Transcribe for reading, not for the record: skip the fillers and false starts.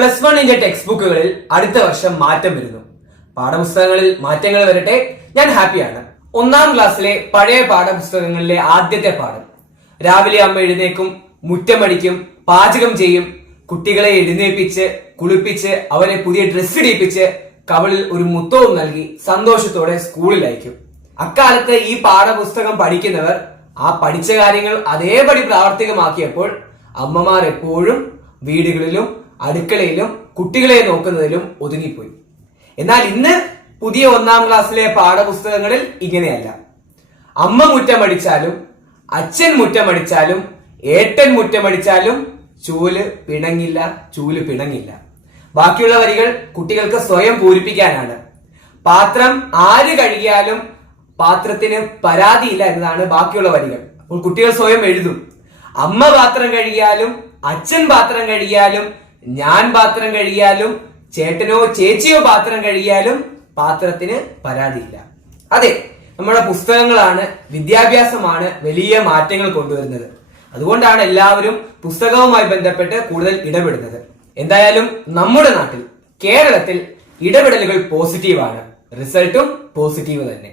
+1 text ബുക്കുകളിൽ അടുത്ത വർഷം മാറ്റം വരുന്നു. പാഠപുസ്തകങ്ങളിൽ മാറ്റങ്ങൾ വരട്ടെ, ഞാൻ ഹാപ്പിയാണ്. 1-ാം ക്ലാസ്സിലെ പഴയ പാഠപുസ്തകങ്ങളിലെ ആദ്യത്തെ പാഠം. രാവിലെ അമ്മ എഴുന്നേക്കും, മുറ്റമടിക്കും, പാചകം ചെയ്യും, കുട്ടികളെ എഴുന്നേൽപ്പിച്ച് കുളിപ്പിച്ച് അവരെ പുതിയ ഡ്രസ്സ് ഇടിപ്പിച്ച് കവളിൽ ഒരു മുത്തവും നൽകി സന്തോഷത്തോടെ സ്കൂളിൽ അയക്കും. അക്കാലത്ത് ഈ പാഠപുസ്തകം പഠിക്കുന്നവർ ആ പഠിച്ച കാര്യങ്ങൾ അതേപടി പ്രാവർത്തികമാക്കിയപ്പോൾ അമ്മമാർ എപ്പോഴും വീടുകളിലും അടുക്കളയിലും കുട്ടികളെ നോക്കുന്നതിലും ഒതുങ്ങിപ്പോയി. എന്നാൽ ഇന്ന് പുതിയ 1-ാം ക്ലാസ്സിലെ പാഠപുസ്തകങ്ങളിൽ ഇങ്ങനെയല്ല. അമ്മ മുറ്റമടിച്ചാലും അച്ഛൻ മുറ്റമടിച്ചാലും ഏട്ടൻ മുറ്റമടിച്ചാലും ചൂല് പിണങ്ങില്ല. ബാക്കിയുള്ള വരികൾ കുട്ടികൾക്ക് സ്വയം പൂരിപ്പിക്കാനാണ്. പാത്രം ആര് കഴുകിയാലും പാത്രത്തിന് പരാതിയില്ല എന്നതാണ് ബാക്കിയുള്ള വരികൾ. അപ്പോൾ കുട്ടികൾ സ്വയം എഴുതും. അമ്മ പാത്രം കഴുകിയാലും അച്ഛൻ പാത്രം കഴുകിയാലും ഞാൻ പാത്രം കഴുകിയാലും ചേട്ടനോ ചേച്ചിയോ പാത്രം കഴുകിയാലും പാത്രത്തിന് പരാതിയില്ല. അതെ, നമ്മുടെ പുസ്തകങ്ങളാണ്, വിദ്യാഭ്യാസമാണ് വലിയ മാറ്റങ്ങൾ കൊണ്ടുവരുന്നത്. അതുകൊണ്ടാണ് എല്ലാവരും പുസ്തകവുമായി ബന്ധപ്പെട്ട് കൂടുതൽ ഇടപെടുന്നത്. എന്തായാലും നമ്മുടെ നാട്ടിൽ, കേരളത്തിൽ ഇടപെടലുകൾ പോസിറ്റീവാണ്, റിസൾട്ടും പോസിറ്റീവ് തന്നെ.